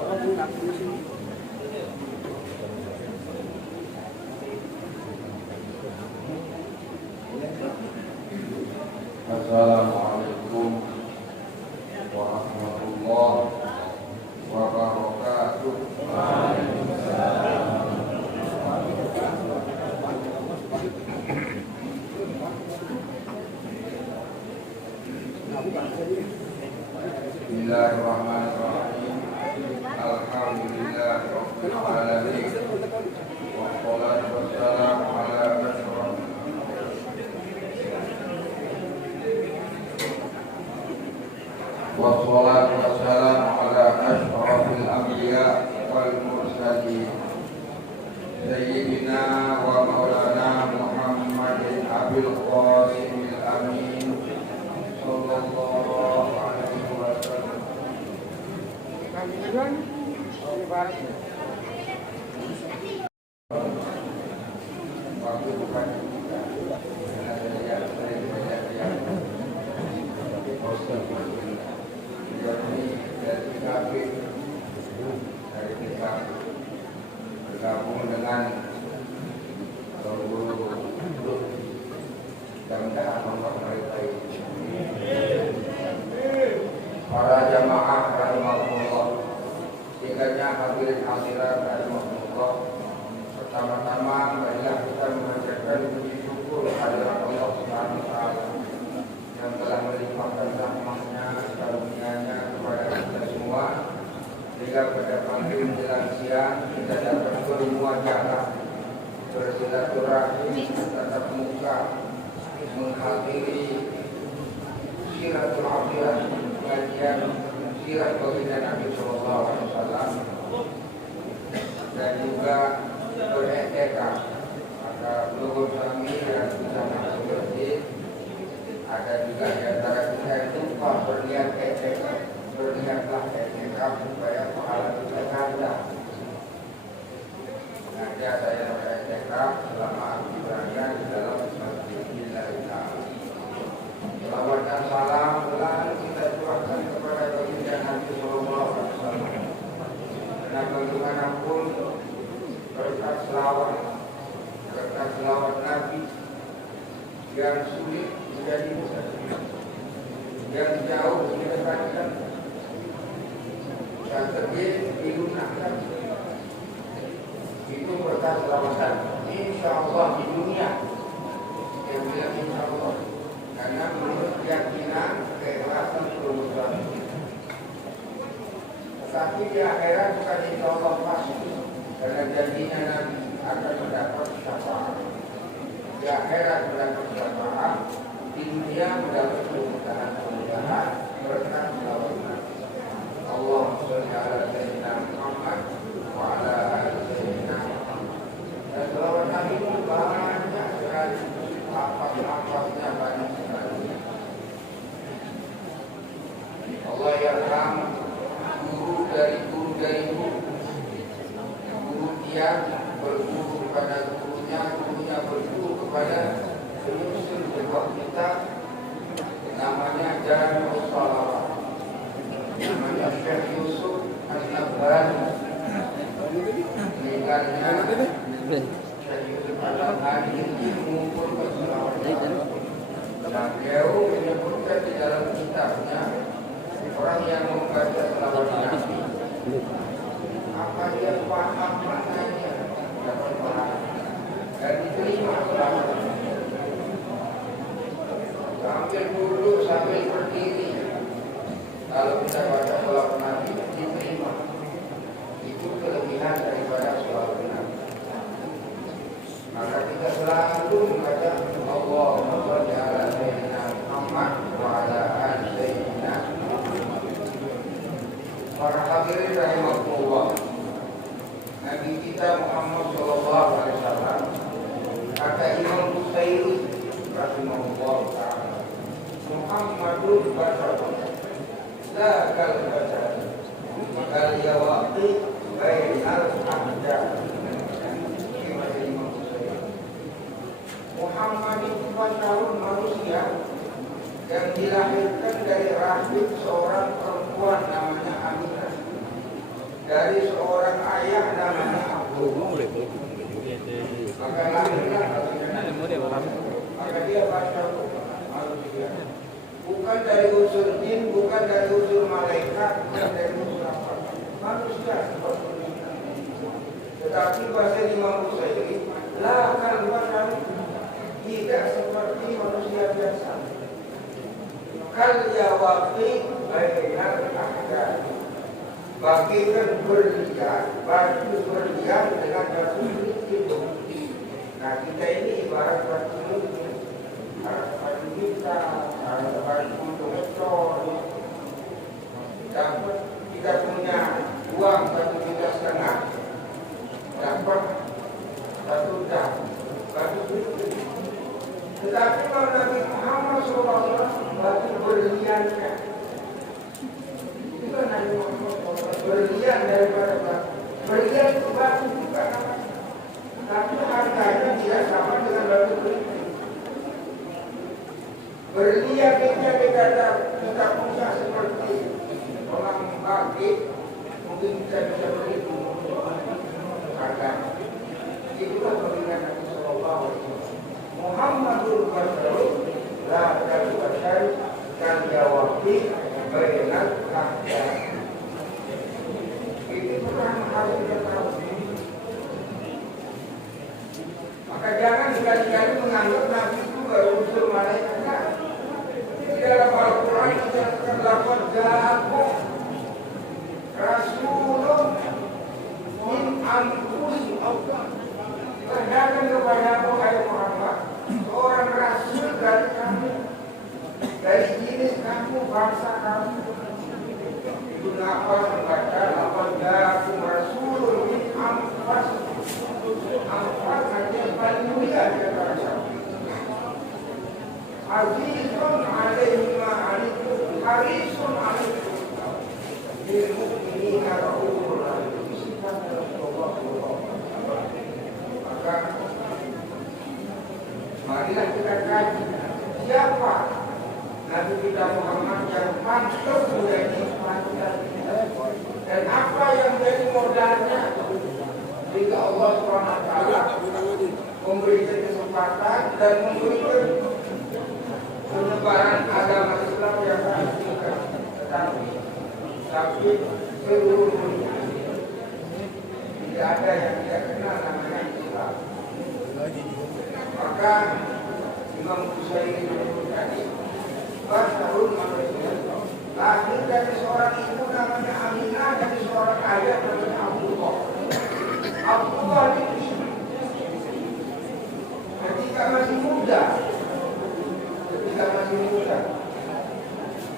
Assalamualaikum warahmatullahi wabarakatuh. Bismillahirrahmanirrahim. Alhamdulillahirabbil alamin. Wassalatu wassalamu ala asyrofil Wassalatu wassalamu ala asyrafil anbiya wal mursalin Sayyidina wa maulana Muhammadin abil qasimil amin sallallahu alaihi wasallam. Waktu bukan dari kita bergabung dengan guru mudah-mudahan Allah meridai para jamaah rahimahullah, tinggalnya hadirin hadirat rahimahullah. Pertama-tama marilah kita mengucapkan puji syukur kehadirat Allah Subhanahu wa taala yang telah melimpahkan rahmat-Nya, karunia-Nya kepada kita semua, sehingga pada pagi menjelang siang kita dapat bermuajalah, bersilaturahim tatap muka, menghadiri siratul akhirah, kajian sirah baginda Nabi sallallahu alaihi wasallam, dan juga beretikaf. Maka belum kami yang bisa masuk masjid, ada juga di antara kita yang lupa berniat etikaf. Berniatlah etikaf supaya pahala kita ganda. Nanti saya beretikaf selama berada di dalam masjid kita. Salawat dan salam selalu kita curahkan kepada baginda Nabi sallallahu alaihi wasallam. Dan bagaimanapun berkat selawat Nabi yang sulit menjadi mudah, yang jauh didekatkan, yang terjadi dilunakkan. Itu berkat selawatan. Insyaallah di dunia, yang bilang insyaallah, karena menurut keyakinan keikhlasan kelulusan. Tetapi di akhirat bukan insyaallah pasti, karena janjinya Nabi akan mendapat syafaat. Di akhirat mendapat syafaat, di dunia mendapat kemudahan berkat selawat Nabi. Allahumma shalli ala sayyidina Muhammad wa ala ali sayyidina Muhammad. Dan selawat Nabi itu banyak sekali, lafaz-lafaznya banyak sekali. Allah yarham guru dari guru, guru dia berguru kepada gurunya, gurunya berguru kepada penyusun sebuah kitab namanya Jami'us Shalawat, namanya Syekh Yusuf An-Nabhani. Meninggalnya Syekh Yusuf An-Nabhani mengumpulkan selawat. Dan beliau menyebutkan di dalam kitabnya, orang yang membaca selawat Nabi, apa dia paham maknanya, dapat paham dan diterima selawat. Sambil duduk, sambil berdiri, kalau kita baca selawat Nabi diterima. Itu kelebihan daripada selawat Nabi. Maka kita selalu membaca Allahumma shalli ala sayyidina Muhammad wa ala ali sayyidina Muhammad. Para hadirin rahimahullah, Nabi kita Muhammad sallallahu alaihi wasallam, kata Imam Bukhari rahimahullah taala, Muhammadun basharun la kal bashar kal yawaqi bainal ahjar. Muhammad itu basharun, manusia yang dilahirkan dari rahim seorang perempuan namanya Aminah. dari seorang ayah namanya Abu. Maka lahirlah maka dia baca manusia. Bukan dari unsur jin, bukan dari unsur malaikat, bukan dari unsur apa. Manusia seperti ini. Tetapi bahasa Imam Bukhari, la kalbatan, tidak seperti manusia biasa. Kal yawaqi bainal ahdan. Bagikan berlian, batu berlian dengan batu itu. Nah kita ini ibarat batu ini, batu kita, batu motor. Dapat kita punya uang 1,5 juta, dapat batu dah, batu itu. Tetapi kalau Nabi Muhammad SAW batu berliannya, itu kan Nabi Muhammad berlian daripada batu. Berlian itu batu juga namanya. Tapi harganya tidak sama dengan batu berikan. Berlian itu kita punya seperti orang bagi, mungkin kita bisa begitu harganya. Itulah pemberian Nabi Sallallahu Alaihi Wasallam. Muhammadul Rasul, la kalbatan kan yawaqi bainal ahdan. Itu Quran harus kita tahu. Maka jangan sekali-kali menganggap Nabi itu baru unsur malaikat. Di dalam Al-Quran kita terdapat ja'akum Rasulun min anfusikum. Katakan kepadamu hai Muhammad, seorang rasul dari kamu, dari jenis kamu, bangsa kamu. Kenapa membaca ja'akum Rasulun min anfusikum? Anfas artinya paling mulia di antara sahabat. Azizun alaihi ma anittum harisun alaikum bil mu'minina raufur rahim. Maka marilah kita kaji siapa Nabi kita Muhammad yang pantas menjadi panutan kita dan apa yang menjadi modalnya jika Allah SWT memberikan kesempatan dan memberikan penyebaran agama Islam yang terhadap tapi seluruh dunia tidak ada yang tidak kenal namanya Islam. Maka Imam Bukhari menyebutkan Basharun manusia lahir dari seorang ibu namanya Aminah, dari seorang ayah namanya Abdullah. Abdullah ini ketika masih muda,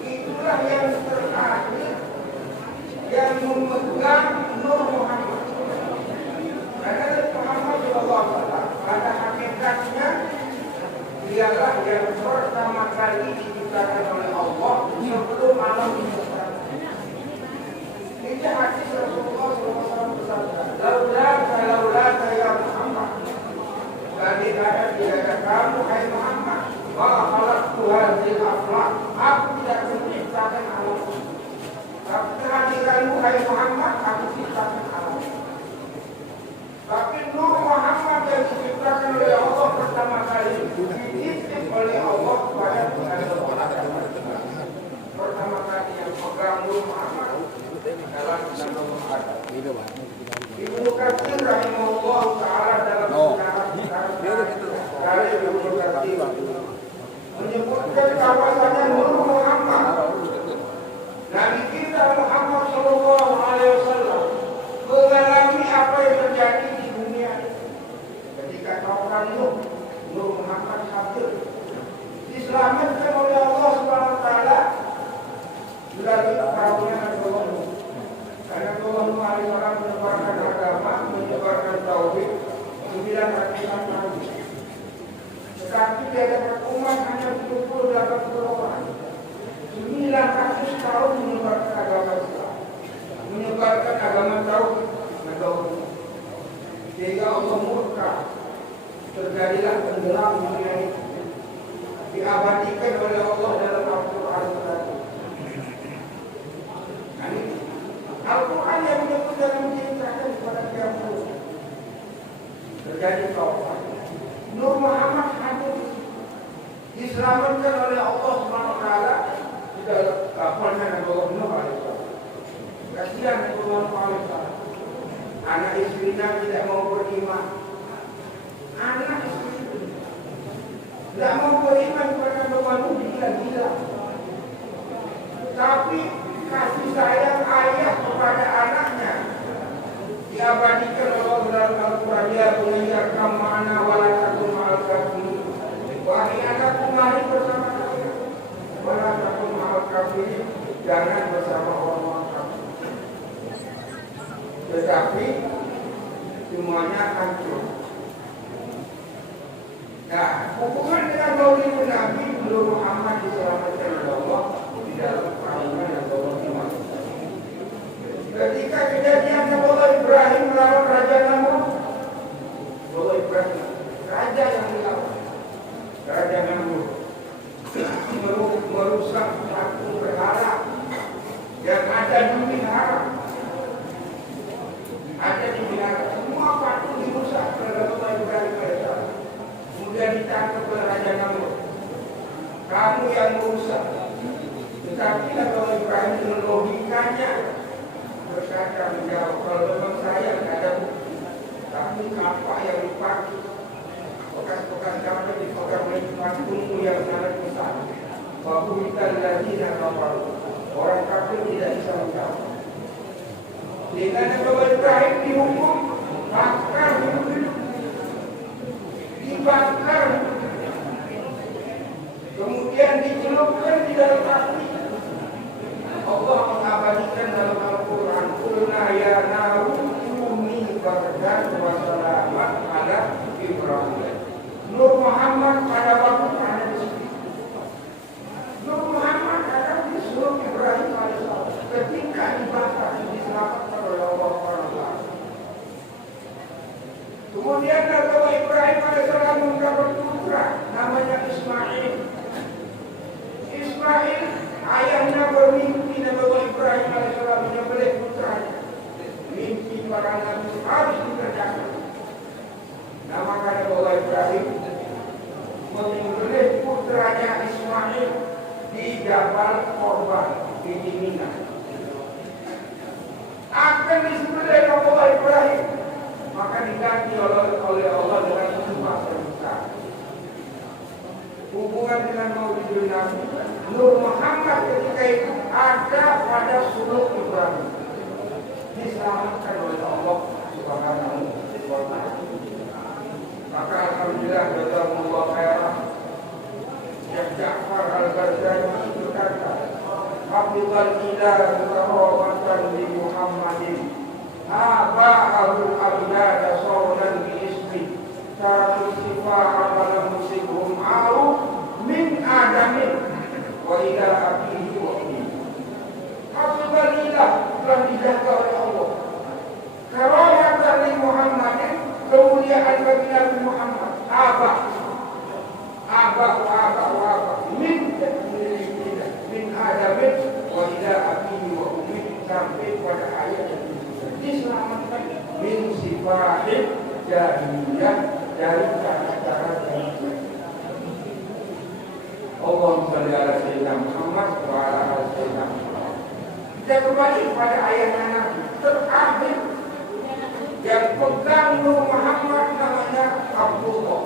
itulah yang terakhir yang memegang Nur Muhammad. Karena Muhammad SAW pada hakikatnya dialah yang pertama kali diciptakan oleh Allah sebelum alam diciptakan. Ini hadis Rasulullah SAW bersabda, laulaka ya Muhammad, tadi tidak ada kamu hai Muhammad, wa khalaqtu hadhil aflaq, aku tidak menciptakan alam. Tapi kehadiranmu hai Muhammad, aku ciptakan alam. Tapi Nur Muhammad yang diciptakan oleh Allah pertama kali dititip oleh Allah kepada pertama kali yang pegang Nur Muhammad dalam Muhammad. Ibnu Katsir rahimahullah taala dalam sejarah Ibnu Katsir menyebutkan bahwasanya Nur Muhammad Nabi kita Muhammad sallallahu alaihi wasallam mengalami apa yang terjadi di dunia ketika kaum Nur Muhammad hadir diselamatkan oleh Allah Subhanahu wa taala dari kaumnya Nabi. Karena Allah Muhammad menyebarkan agama, menyebarkan tauhid 900 tahun. Tetapi dia dapat umat hanya 78 orang. 900 tahun menyebarkan agama Islam, menyebarkan agama tauhid. Sehingga Allah murka, terjadilah tenggelam dunia ini, diabadikan oleh Allah dalam Al-Quran. Al-Quran yang menyebut jangan menceritakan kepada siapa. Terjadi taufan. Nur Muhammad hadir diselamatkan oleh Allah SWT di dalam kapalnya Nabi Nuh alaihissalam. Kasihan Nabi Nuh alaihissalam. Anak istrinya tidak mau beriman. Anak istri tidak mau beriman kepada Nabi Nuh, gila-gila. Tapi kasih sayang ayah kepada anaknya diabadikan oleh dalam Al-Quran. Ya bunayya irkam ma'ana wa la takun ma'al kafirin. Wahai anakku, mari bersama saya. Wa la takun ma'al kafirin. Jangan bersama orang-orang kafir. Tetapi semuanya hancur. Nah, hubungan dengan Maulid Nabi Nur Muhammad diselamatkan oleh Allah di dalam perahuan yang Allah dimaksud. Ketika kejadian Nabi Ibrahim melawan Raja Namrud, Nabi Ibrahim, raja yang dilawan, Raja Namrud merusak patung berhala yang ada di wihara. Ada di wihara, semua patung dirusak oleh Nabi Ibrahim alaihissalam. Kemudian ditangkap oleh Raja Namrud. Kamu yang merusak. Tetapi Nabi Ibrahim menologikannya, berkata menjawab, kalau memang saya tidak ada bukti, tapi apa yang dipakai, bekas-bekas kamu dipegang oleh patungmu yang sangat besar. Wabuhitan lagi dan kapal. Orang kafir tidak bisa menjawab. Dengan Nabi Ibrahim dihukum, bakar hidup-hidup, dibakar, kemudian dicelupkan di dalam api. Allah mengabadikan dalam Al-Quran, Qulna ya naru kuni bardan wa salaman ala Ibrahim. Nur Muhammad pada waktu ada di sini. Nur Muhammad ada di seluruh Ibrahim alaihissalam. Ketika dibakar, diselamatkan oleh Allah SWT. Kemudian Nabi Ibrahim alaihissalam mendapat putra namanya Ismail. Ismail ayahnya bermimpi Nabi Ibrahim alaihissalam menyembelih putranya. Mimpi para nabi harus dikerjakan. Namakan Nabi Ibrahim menyembelih putranya Ismail di Jabal Korban di Mina. Akan disembelih Nabi Ibrahim, maka diganti oleh Allah dengan sumpah terbesar. Hubungan dengan Maulid Nabi Nur Muhammad ketika itu ada pada suluk Ibrahim, diselamatkan oleh Allah Subhanahu wa Ta'ala. Maka alhamdulillah jazakumullah khairan. Syekh Ja'far Al-Ghazali berkata, hafizal ilah karamatan li Muhammadin aba'ahul abdada sawlan bi ismi taraku sifa'a walam musibhum a'ru min adamin wa ila abihi wa ummihi. Hafizal ilah telah dijaga oleh Allah. Karamatan li Muhammadin, kemuliaan bagi Nabi Muhammad. Abah min adamin wa ila abihi wa ummihi, sampai pada ayat yang diselamatkan min sifahid jahiliyah, dari cara-cara jahiliyah. Allahumma shalli ala sayyidina Muhammad wa ala ali sayyidina Muhammad. Kita kembali pada ayat Nabi terakhir yang pegang Nur Muhammad namanya Abdullah.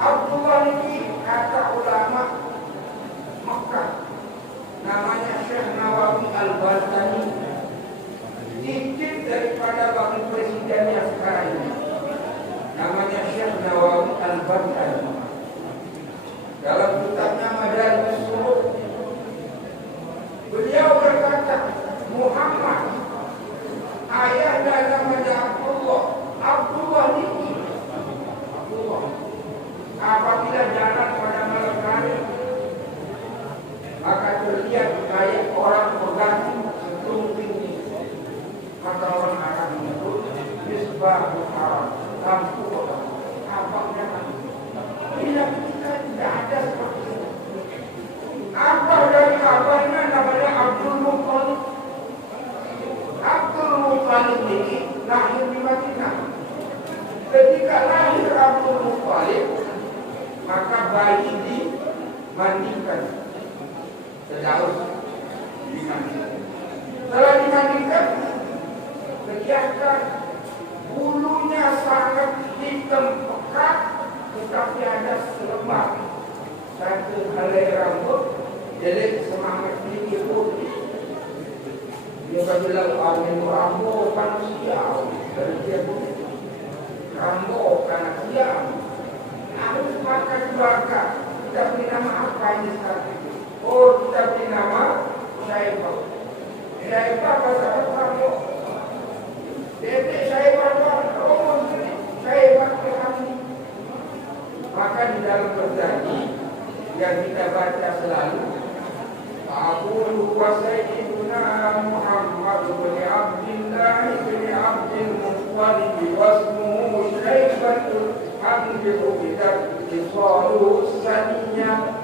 Abdullah ini kata ulama Mekah namanya Syekh Nawawi Al-Baltani, cicit daripada wakil presiden yang sekarang ini namanya Syekh Nawawi Al-Baltani. Dalam kitabnya Madarijus Suluk, beliau berkata Muhammad ayahnya namanya Abdullah. Abdullah ini apabila jalan pada malam hari maka terlihat kayak orang bergantung setunting ini. Maka orang akan menyebut misbahul haram, lampu orang. Apaknya bila kita tidak ada seperti itu. Apa dari abahnya namanya Abdul Muttalib. Abdul Muttalib Muttalib ini lahir di Madinah. Ketika lahir Abdul Muttalib, maka bayi dimandikan sedaun dimandikan. Setelah dimandikan, ternyata bulunya sangat hitam pekat, tetapi ada selembar satu helai rambut jelek semangat tinggi putih. Dia bilang angin rambut manusia dari dia begitu. Rambut karena siam harus makan bakar. Kita beri nama apa ini sekarang? Oh, kita beri nama Syaibah. Syaibah bahasa rambut. Dedek Syaibah Romo sendiri. Syaibah kami. Maka di dalam berjanji yang kita baca selalu, Abu wa Sayyiduna Muhammad bin Abdullah bin Abdul Muttalib wasmuhu Syaibatul Anbiru bidat disalu saniyah.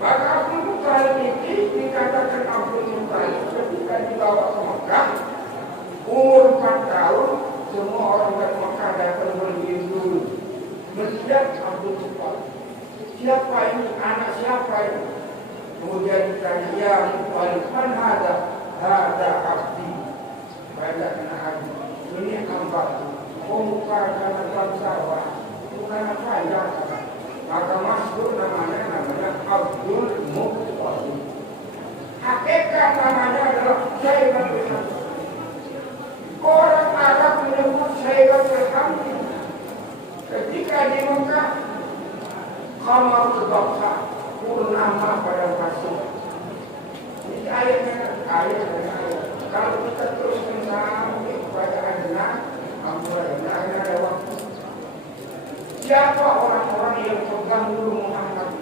Maka Abdul Muttalib ini dikatakan Abdul Muttalib ketika dibawa ke Mekah umur 4 tahun. Semua orang dari Mekah datang berlindung melihat Abdul Muttalib. Siapa ini? Anak siapa ini? Kemudian ditanya, ya Muttalib, man hada? Hada abdi. Banyak kena abdi. Ini hambaku. Oh, bukan karena bangsawan, bukan apa ya. Maka masuk namanya Abdul Muttalib. Hakikat namanya adalah Syaibatul Hamdi. Orang Arab menyebut Syaibatul Hamdi. Ketika di Mekah, Qamar Al-Baqsa, purnama pada pasir. Ini ayat. Kalau kita terus sampai kepada anak, ada waktu. Siapa orang-orang yang pegang Nur Muhammad?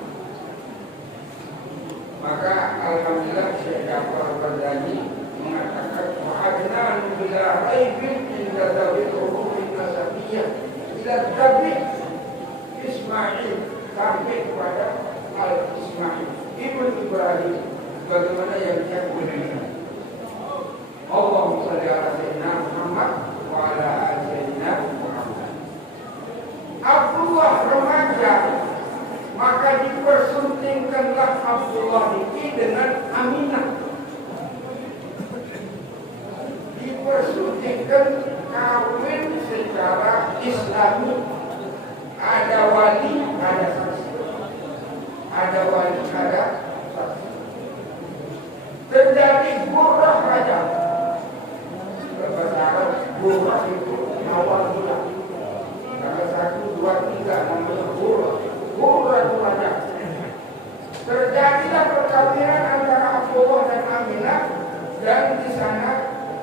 Maka alhamdulillah Syekh Ja'far Al-Bardani mengatakan wa'adnan bila raibin inda dawil ruhin nasabiyah ila Dabi Ismail sampai kepada Al-Ismail Ibn Ibrahim, bagaimana yang dia benar. Allahumma shalli ala sayyidina Muhammad wa ala ali sayyidina Muhammad. Abdullah remaja, maka dipersuntingkanlah Abdullah ini dengan Aminah. Dipersuntingkan kawin secara Islami. Ada wali, ada saksi. Ada wali, ada saksi. Terjadi gurrah raja. Bahasa Arab, gurrah itu awal bulan. Karena 1, 2, 3 namanya gurrah. Gurrah itu raja. Terjadilah perkawinan antara Abdullah dan Aminah, dan di sana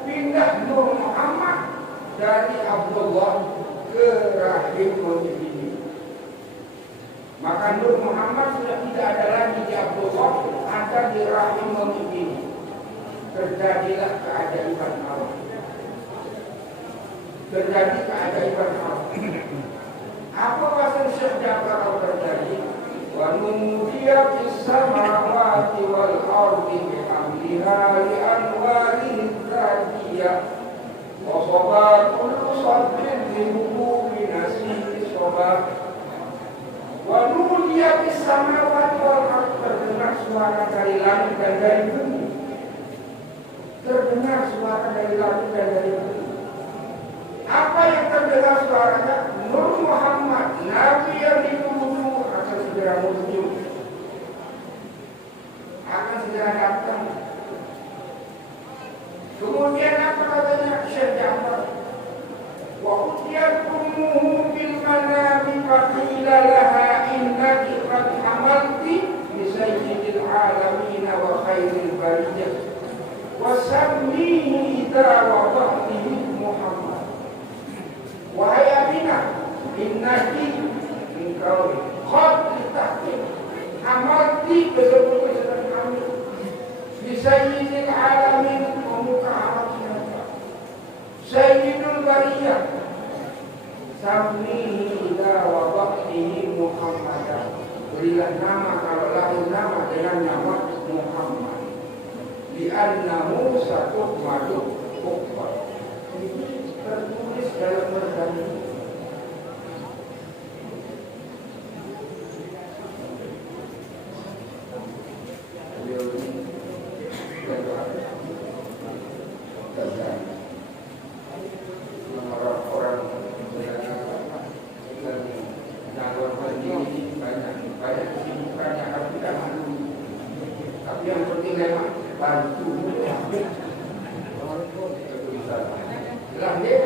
pindah Nur Muhammad dari Abdullah ke rahim Muhammad. Maka Nur Muhammad sudah tidak ada lagi di Abdullah, ada di rahim Muhammad. Terjadilah keajaiban Allah. Terjadi keajaiban Allah. Apa maksud Syekh Ja'far Al-Bardani? Wa nudiya fis samawati wal ardi bihamdiha li anwarihi dzatiyah wa sabatul sabbin li hukumi nasibi sabah. Wa nudiya fis samawati wal ardi, terdengar suara dari langit dan dari bumi. Terdengar suara dari langit dan dari bumi. Apa yang terdengar suaranya? Nur Muhammad, Nabi yang ditunggu akan segera muncul, akan segera datang. Kemudian apa katanya Syekh Ja'far? Wa utiyatumuhu bil manami faqila laha innaki qad hamalti bi sayyidil alamin wa khairil bariyah wa sammihi idza wada'tihi Muhammad. Wahai Aminah, innaki engkau qad ditahkim hamalti betul-betul sedang hamil bi sayyidil alamin, pemuka alam semesta, sayyidul bariyah, sammihi idza wada'tihi Muhammadan, berilah nama kalau lahir nama dengan nama Muhammad, li'annahu satuhmadu ukbar, Jelas ya?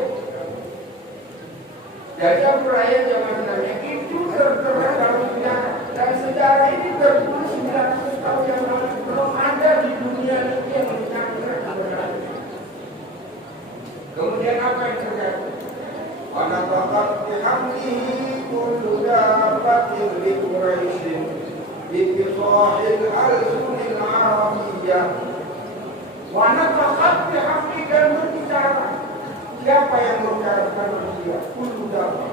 Jadi perayaan zaman sebenarnya itu tertera dalam sejarah. Dan sejarah ini tertulis 900 tahun yang lalu. Belum ada di dunia ini yang mencapai kebenaran. Kemudian apa yang terjadi? Wanataqat bihamdihi kullu dabatin li Quraisyin biqisahil al-sunil arabiyyah. Wanataqat bihamdihi dan berbicara. Siapa yang membicarakan manusia? Kullu dabat.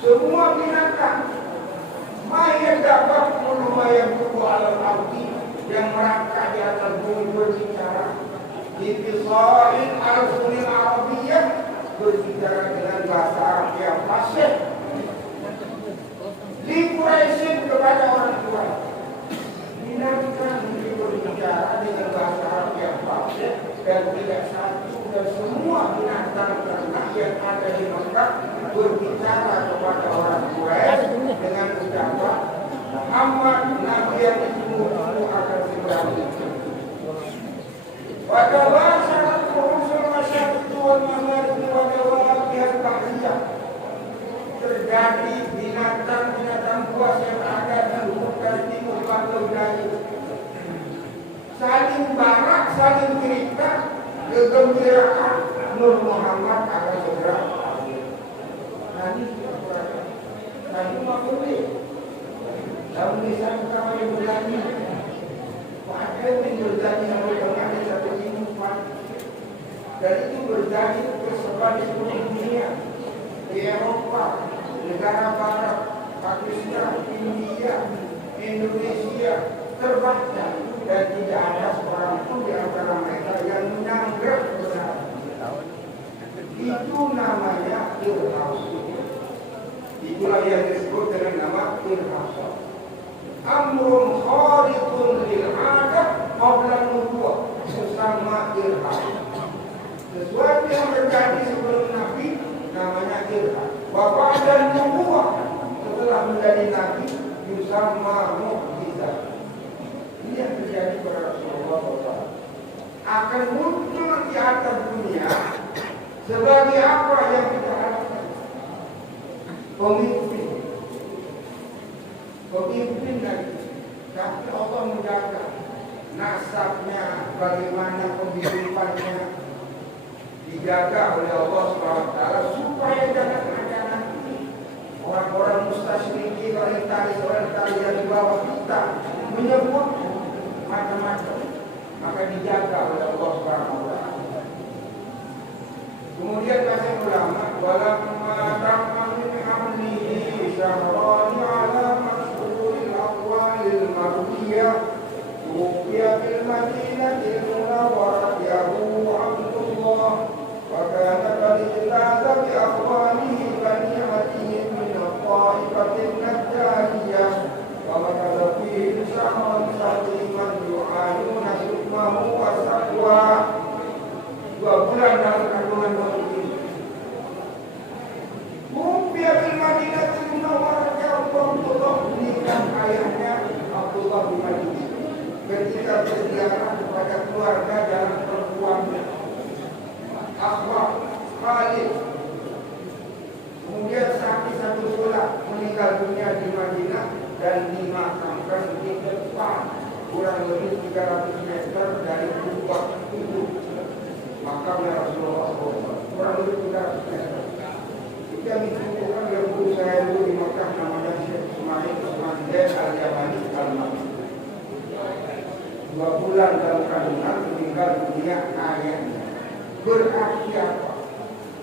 Semua binatang. Mayat dapat kullu mayat tubuh alam arti yang merangkak di atas bumi berbicara. Biqisahil al-sunil arabiyyah, berbicara dengan bahasa Arab yang fasih. Li Quraisyin kepada orang tua. Binatang ini berbicara dengan bahasa Arab yang fasih dan tidak satu dan semua binatang ternak yang ada di Mekah berbicara kepada orang Quraisy dengan ucapan Muhammad Nabi yang ditunggu akan segera muncul. Pada bahasa Rasul Masyarakat Tuhan Masyarakat pada pihak bahaya terjadi binatang-binatang buas yang ada di hutan timur Laut Dayu saling barak, saling cerita kegembiraan Nur Muhammad akan segera. Nanti nanti makhluk dalam lisan kami yang berani ada yang berani yang satu kehidupan dan itu berjadi tersebar di seluruh dunia, di Eropa, negara Barat, Pakistan, India, Indonesia, terbaca dan tidak ada seorang pun di antara mereka yang menyanggah kebenaran. Itu namanya irhas. Itulah yang disebut dengan nama irhas. Amrun khariqun lil 'adah qabla nubuwah, sesama irhas. Sesuatu yang terjadi sebelum Nabi namanya irhas. Wa ba'da nubuwah, setelah menjadi Nabi yusamma mu'jizah. Ini yang terjadi pada Rasulullah SAW. Akan muncul di atas dunia sebagai apa yang kita harapkan. Pemimpin. Pemimpin lagi. Tapi Allah menjaga nasabnya, bagaimana pembimbingannya dijaga oleh Allah SWT supaya jangan ada nanti orang-orang mustasyrikin, orientalis yang di bawah kita menyebut macam-macam, maka dijaga oleh Allah SWT. Kemudian kata ulama, walamma tamma min amrihi syahrani ala mashhuril aqwalil mardiyah tufiya bil madinatil munawwarah Abu Abdullah wa kana qad ijtaza bi akhwanihi bani'atihim min al-ta'ifatin najjariyah wa makadha fihi syahran saliman yu'anuna sukmahu wa saqwa. 2 bulan dalam kandungan bayi. Mumpia bil Madinatul Munawwarah Abdullah menikah ayahnya Abdullah bin Madinah. Ketika berziarah kepada keluarga dan perempuannya, Akhwah Khalid. Kemudian satu bulan meninggal dunia di Madinah dan dimakamkan di depan kurang lebih 300 meter dari kubah itu. Makamnya Rasulullah SAW kurang lebih 300 meter. Itu yang ditentukan oleh guru saya dulu di Makkah, namanya Syekh Ismail Zain Al-Yamani Al-Maki. 2 bulan dalam kandungan meninggal dunia ayahnya. Berarti apa?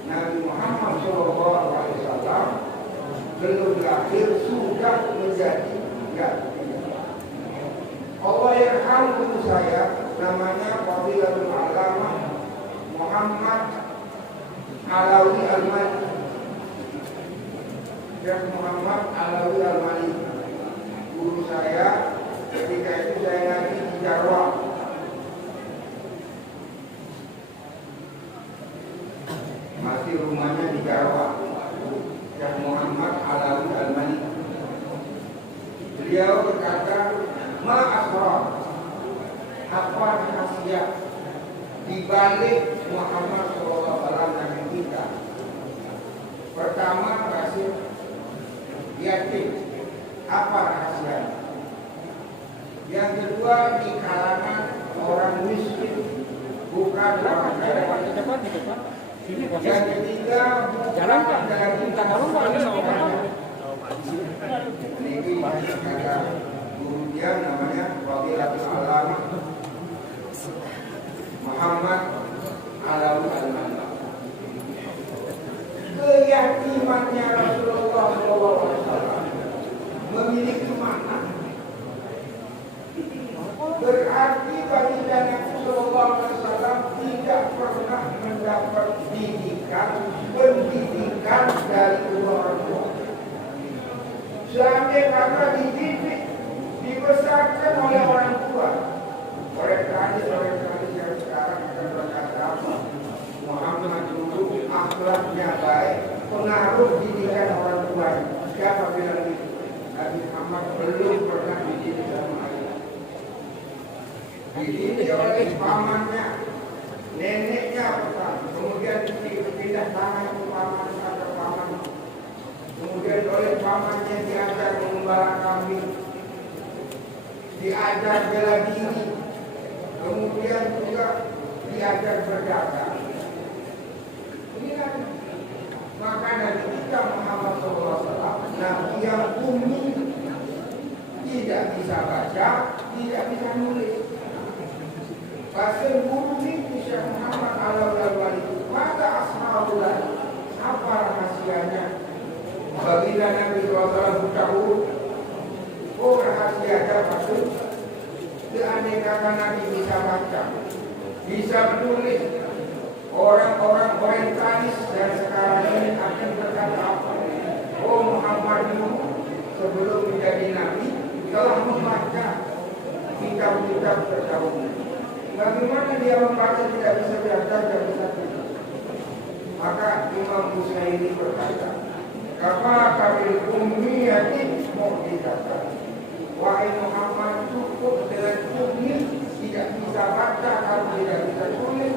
Nabi Muhammad SAW belum lahir sudah menjadi ganti. Allah yarham guru saya namanya Fadilatul Alamah Muhammad Alawi Al-Mali. Syekh Muhammad Alawi Al-Mali, guru saya ketika itu saya ngaji di Jarwa. Masih rumahnya di Jarwa. Syekh Muhammad Alawi Al-Mali. Beliau berkata, ma'asrah, apa rahasia di balik Muhammad SAW Nabi Yang ketiga, jalan Pak, minta tolong Pak, ini sama Pak. Ini kata guru dia namanya Wabilatul Alam Muhammad Alawi Al-Manla. Keyakinannya Rasulullah SAW memiliki makna. Berarti bagi Nabi Sallallahu Alaihi Wasallam tidak pernah mendapat pendidikan dari orang tua. Seandainya karena dididik, dibesarkan oleh orang tua. Orang tradis yang sekarang akan berkata Muhammad dulu akhlaknya baik, pengaruh didikan orang tua. Siapa bilang itu? Nabi Muhammad belum pernah dididik sama ayah. Dididik oleh pamannya, neneknya pertama, kemudian dipindah tangan ke paman, kemudian oleh pamannya diajar mengembala kambing, diajar bela diri, kemudian juga diajar berdagang. Inilah maka dari kita Muhammad SAW, Nabi yang ummi, tidak bisa baca, tidak bisa nulis. Pasal guru ini Syekh Muhammad Al-Awwali itu maka ashabullah, apa rahasianya? Baginda Nabi SAW buta huruf. Oh, rahasianya pasal keanekaan Nabi bisa baca, bisa menulis. Orang-orang orientalis dan sekarang ini akan berkata apa? Oh, Muhammad itu sebelum menjadi Nabi telah membaca kitab-kitab terdahulu. Bagaimana dia membaca tidak bisa baca, tidak bisa tulis? Maka Imam Busairi berkata, "Kama kabil ummiyati mu'jizatan." Wahai Muhammad, cukup dengan ummi, tidak bisa baca, kalau tidak bisa tulis,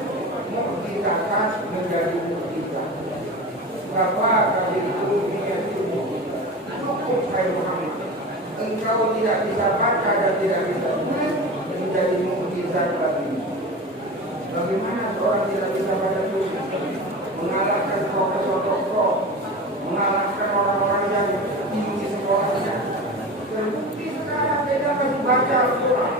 mu'jizatan menjadi mukjizat. Kama kabil ummiyati mu'jizatan. Cukup hai Muhammad, engkau tidak bisa baca dan tidak bisa tulis, menjadi mukjizat bagi. Bagaimana seorang tidak bisa baca tulis? Mengalahkan profesor-profesor, mengalahkan orang-orang yang tinggi sekolahnya. Terbukti sekarang kita masih baca Al-Quran.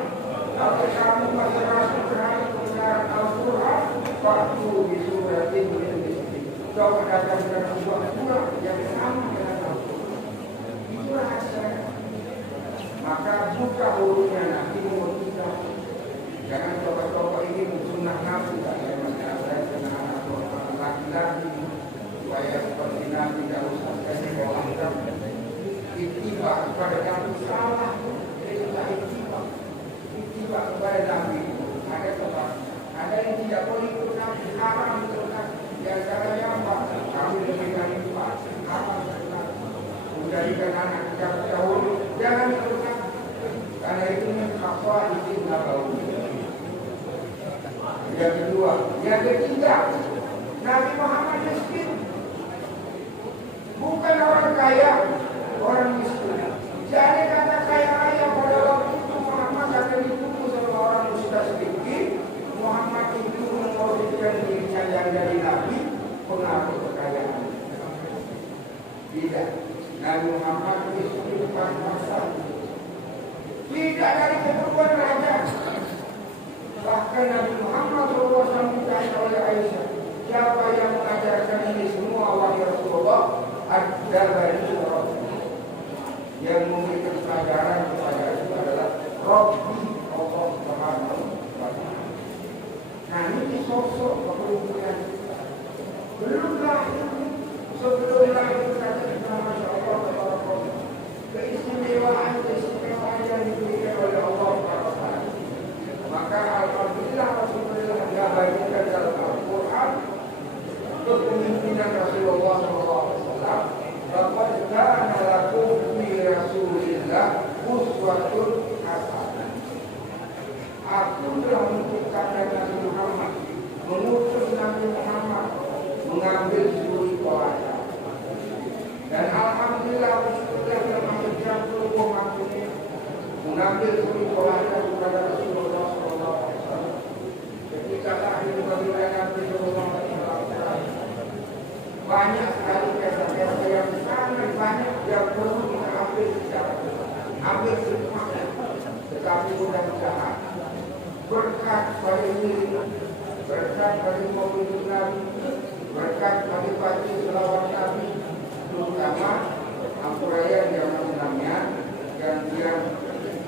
Kalau kamu masih rasul terhadap kebenaran Al-Quran, waktu di surat ini coba datang dengan sebuah surah yang sama dengan Al-Quran. Itu rahasia. Maka buka hurufnya nanti umur kita. Jangan coba-coba ini sunnah Nabi, saya dengan anak laki-laki supaya seperti Nabi tidak usah sekolah. Ittiba kepada Nabi salah, tidak ittiba kepada Nabi. Ada tempat, ada yang tidak boleh ikut Nabi, haram ikut Nabi. Yang caranya apa? Kami demikian itu haram ikut Nabi. Menjadikan anak kita dahulu, jangan ikut Nabi. Karena itu apa itu Nabawi. Yang kedua, yang ketiga, Nabi Muhammad miskin, bukan orang kaya, orang miskin. Jadi kata kaya raya pada waktu itu Muhammad akan ditunggu sama orang ustaz sedikit. Muhammad itu mengorbankan dirinya yang jadi Nabi, pengaruh kekayaan. Tidak, Nabi Muhammad miskin pas-pasan. Tidak dari keperluan raja. Bahkan Nabi Muhammad SAW ditanya oleh Aisyah, siapa yang mengajarkan ini semua wahai Rasulullah? Ad-Dabari yang memberikan pelajaran kepada itu adalah Rabbi Allah Subhanahu wa Ta'ala. Nah, ini sosok kepemimpinan belum lahir, sebelum lahir saja kita Masya Allah keistimewaan yang diberikan oleh Allah Subhanahu wa Ta'ala. Maka alhamdulillah Rasulullah diabadikan dalam Al-Quran kepemimpinan Rasulullah SAW. Laqad kana lakum fi Rasulillah uswatun hasanah. Aku telah menciptakan Nabi Muhammad, mengutus Nabi Muhammad mengambil suri teladan. Dan alhamdulillah Rasulullah termasuk yang berhubung mengambil suri teladan kepada Rasulullah SAW. Ketika lahir Nabi banyak sekali kata-kata yang sangat banyak yang perlu kita ambil secara ambil semuanya. Tetapi mudah-mudahan berkat pada ini, berkat pada mobil Nabi, berkat pada baca selawat Nabi, terutama Ampuraya yang namanya yang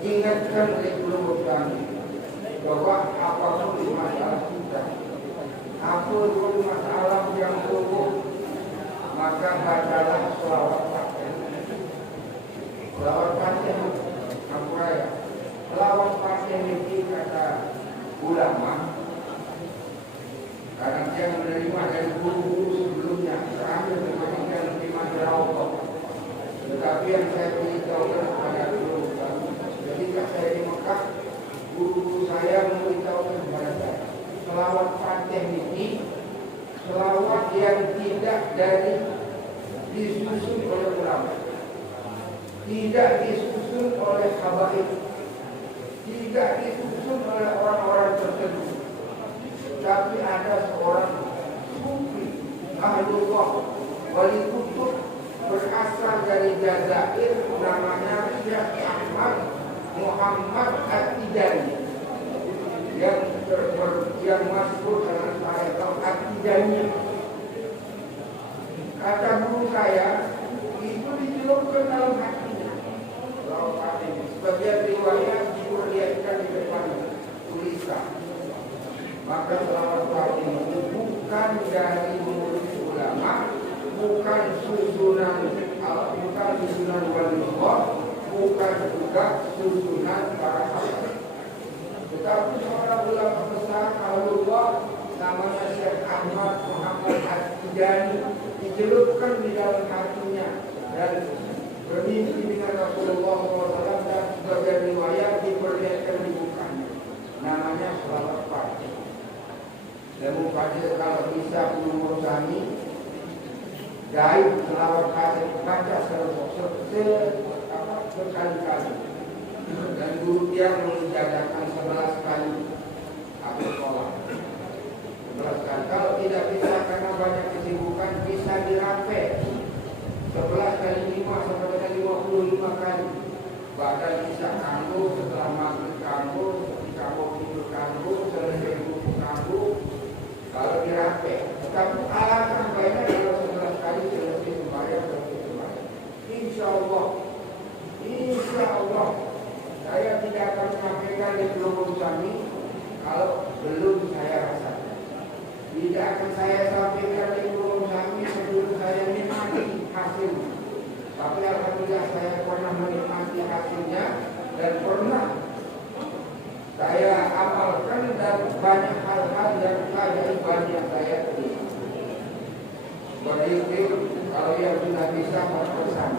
ingatkan oleh guru kami bahwa apapun di masalah kita, apapun masalah yang tumbuh, maka bacalah selawat Fatih. Selawat Fatih Ampuraya. Selawat Fatih ini kata ulama, karena dia menerima dari guru-guru sebelumnya, terakhir dibandingkan lima Rasulullah. Tetapi yang saya beritahukan kepada guru kami, ketika saya di Mekah, guru saya memberitahukan kepada saya, selawat Fatih ini selawat yang tidak dari disusun oleh ulama, tidak disusun oleh habaib, tidak disusun oleh orang-orang tertentu, tapi ada seorang sufi ahlullah wali kutub berasal dari Jazair, namanya Syekh Ahmad Muhammad At-Tijani, yang masuk dalam tarekat At-Tijani. Kata guru saya, itu dicelupkan dalam hatinya. Sebagian riwayat diriwayatkan di depan tulisan. Maka selawat Fatih itu bukan dari mulut ulama, bukan susunan waliullah, bukan juga susunan para sahabat. Tetapi seorang ulama besar Allah namanya Syekh Ahmad Muhammad At-Tijani dicelupkan di dalam hatinya dan bermimpi dengan Rasulullah SAW, dan sebagai riwayat diperlihatkan di mukanya. Namanya selawat Fatih. Dan mufasir kalau bisa umur kami gaib selawat Fatih baca berkali-kali. Dan guru dia mengijazakan 11 kali habis sekolah. 11 kali. Kalau tidak bisa karena banyak kesibukan, bisa dirape 11 kali 5 sampai dengan 55 kali. Bahkan bisa kanggu, setelah maghrib kanggu, ketika mau tidur kanggu, selesai buku kanggu. Kalau dirape, tetapi alangkah baiknya kalau 11 kali selesai sembahyang. Insya Allah, saya tidak akan menyampaikan di belum kami kalau belum saya rasakan. Tidak akan saya sampaikan di belum kami sebelum saya menikmati hasilnya. Tapi alhamdulillah saya pernah menikmati hasilnya dan pernah saya amalkan, dan banyak hal-hal yang keajaiban yang saya terima. Begitu kalau yang sudah bisa berpesan.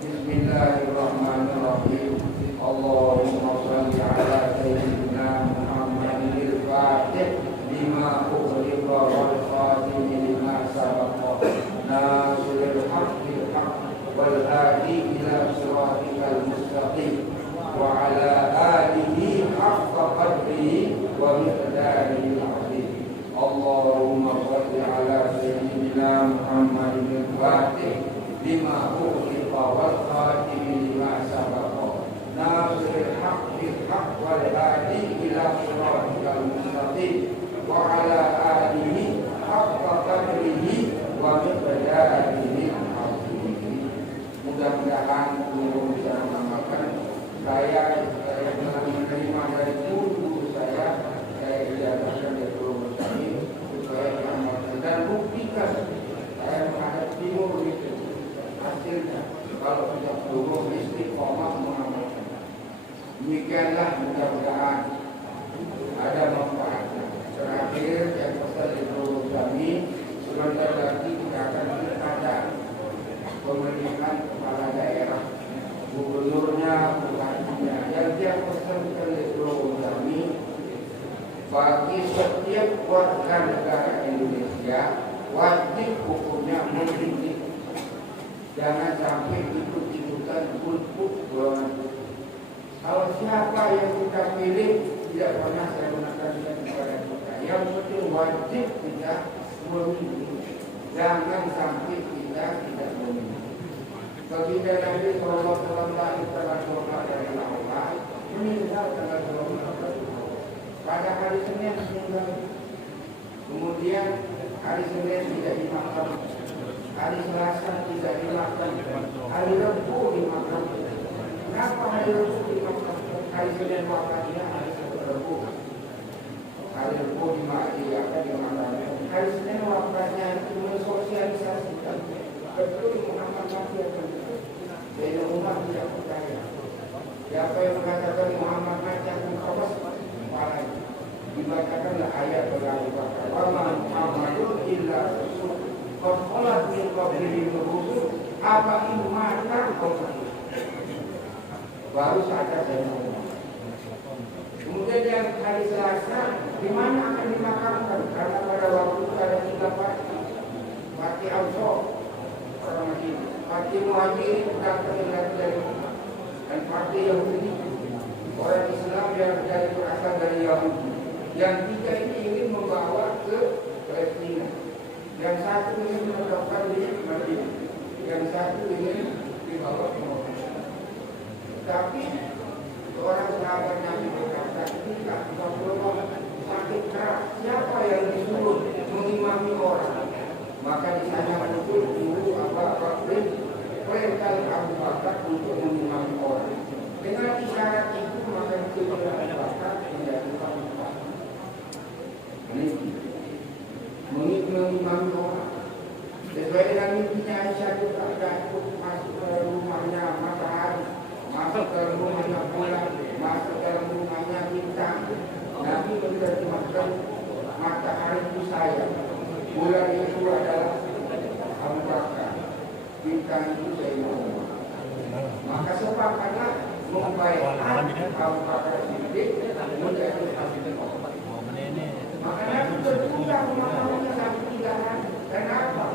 Bismillahirrahmanirrahim. Allahumma shalli ala sayyidina Muhammadil Fatih lima ughliqa wal khatim lima sabaqa nasiril haqqil haqq wal hadi ila siratikal mustaqim wa ala alihi haqqa qadrihi wa miqdarihi al-azim. Allahumma shalli ala sayyidina Muhammadil Fatih lima ughliqa wal khatim lima sabaqa nasiril haqqil haqq wal hadi ila siratikal mustaqim wa ala alihi haqqa qadrihi wa miqdarihi al-azim. Mudah-mudahan guru bisa mengamalkan. Saya menerima dari guru saya ijazahkan dari guru kami supaya mengamalkan dan buktikan saya menghadap timur itu hasilnya kalau sudah guru istiqomah mengamalkan. Demikianlah mudah-mudahan ada manfaatnya. Terakhir yang pesan di guru kami, sebentar lagi kita akan ada pemilihan kepala daerah, gubernurnya, bupatinya. Yang dia pesankan di guru kami, bagi setiap warga negara Indonesia wajib hukumnya mendidik. Jangan sampai ikut-ikutan untuk golongan. Kalau siapa yang kita pilih tidak pernah saya gunakan kepada kita. Yang penting wajib kita memilih. Jangan sampai kita tidak meminum. Baginda Nabi SAW telah doa dari Allah meninggal tanggal 24 pada hari Senin meninggal. Kemudian hari Senin tidak dimakan, hari Selasa tidak dimakan, hari Rabu dimakan. Kenapa hari Rabu dimakan? Hari Senin wafatnya, hari Rabu. Hari Rabu dimakan. Hari Senin wafatnya itu mensosialisasikan betul Muhammad Nabi akan jadi umat tidak percaya. Siapa yang mengatakan Muhammad Nabi akan kawas kepala dibacakanlah ayat dari Bakar. Wa Muhammadun illa rasul qad khalat min qablihi rusul apa mata baru sadar saya. Kemudian yang hari Selasa di mana akan dimakamkan? Karena pada waktu ada 3 Pati Auso orang Madinah, Pati Muhajirin datang dari dan Pati Yahudi orang Islam yang berasal dari Yahudi. Yang 3 ini ingin membawa ke Palestina. Yang 1 ingin menetapkan di Madinah. Yang 1 ingin dibawa ke Madinah. Tapi orang sahabat Nabi berkata, tidak Rasulullah sakit keras. Siapa yang disuruh mengimami orang? Maka di sana muncul guru perintah Abu Bakar untuk mengimami orang. Dengan isyarat itu maka disuruh Abu Bakar menjadi khalifah. Ini mengimami orang. Sesuai dengan mimpinya Aisyah itu takut masuk ke rumahnya matahari, masuk ke rumahnya bulan, masuk ke rumahnya bintang. Nabi menerjemahkan matahari itu saya, bulan itu adalah Abu Bakar, bintang itu saya. Maka sepakatlah membayar Abu Bakar Siddiq menjadi khalifah. Maka Nabi bertunda rumahnya sampai 3 hari. Kenapa?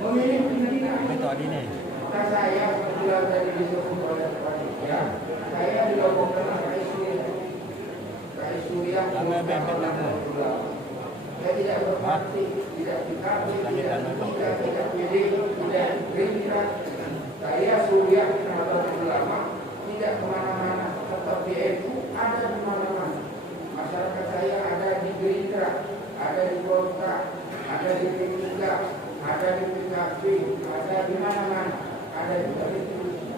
Memilih pimpinan. Maka saya kebetulan tadi disebut oleh panitia, saya dilakukan Rais Surya. Saya tidak berparti, tidak dikasih, tidak pilih, tidak Gerindra. Saya Surya atau ulama tidak kemana-mana, tetap di NU ada di mana-mana. Masyarakat saya ada di Gerindra, ada di Golkar, ada di P3, ada di PKB, ada di mana-mana, ada di Indonesia.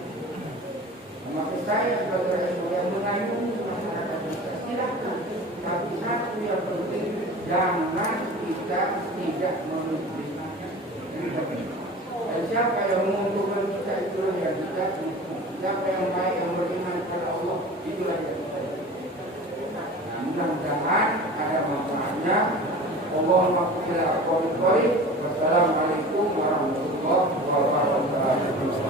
Maka saya sebagai yang mengayomi masyarakat kita silakan, tapi satu yang penting jangan kita tidak memilih. Dan siapa yang menguntungkan kita itulah yang kita. Siapa yang baik yang beriman kepada Allah itulah yang kita. Mudah-mudahan ada manfaatnya. Wassalamualaikum warahmatullahi wabarakatuh.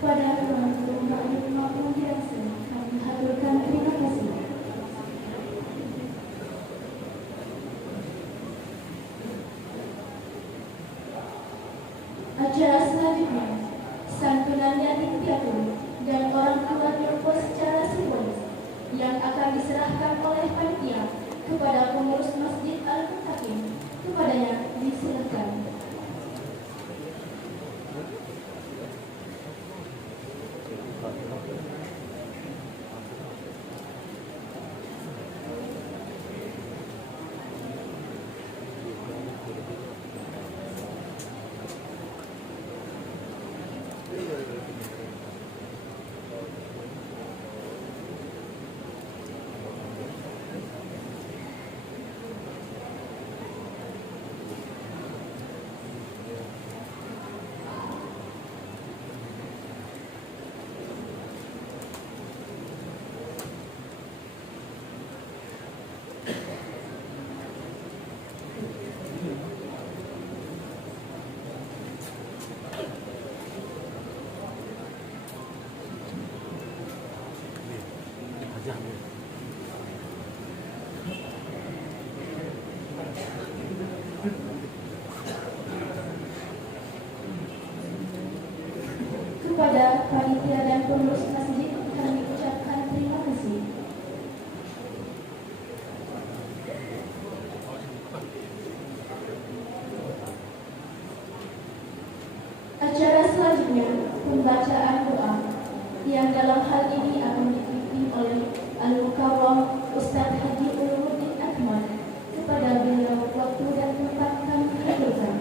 Kepada Tuhan Yang Maha Kuasa, kami haturkan terima kasih. Acara selanjutnya, santunan yatim piatu dan orang tua diopos secara simbolis yang akan diserahkan oleh panitia kepada pengurus Masjid Al-Mutakin. Kepadanya disilakan. Kepada panitia dan pengurus masjid kami ucapkan terima kasih. Acara selanjutnya pembacaan doa yang dalam hal ini akan dipimpin oleh Al-Mukarram Ustaz Haji Ulumuddin Akmal. Kepada beliau waktu dan tempat kami persilakan.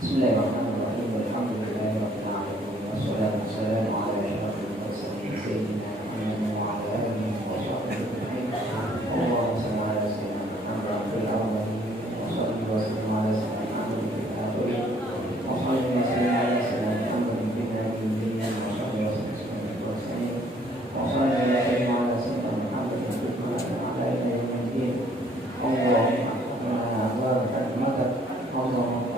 Bismillahirrahmanirrahim. Alhamdulillahirabbil alamin. Wassalatu wassalamu ala asyrafil mursalin sayyidina Muhammadin wa ala alihi wa sahbihi ajma'in. Allahumma shalli ala sayyidina Muhammad fil awwalin wa shalli wa sallim ala sayyidina Muhammad fil akhirin wa shalli wa sallim ala sayyidina Muhammad fil nabiyyin wa shalli wa sallim ala mursalin wa shalli wa sallim ala sayyidina Muhammad fil qur'an wa ala alihi wa sahbihi. Allahumma barik maka Allahumma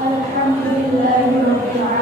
Alhamdulillahirabbil alamin.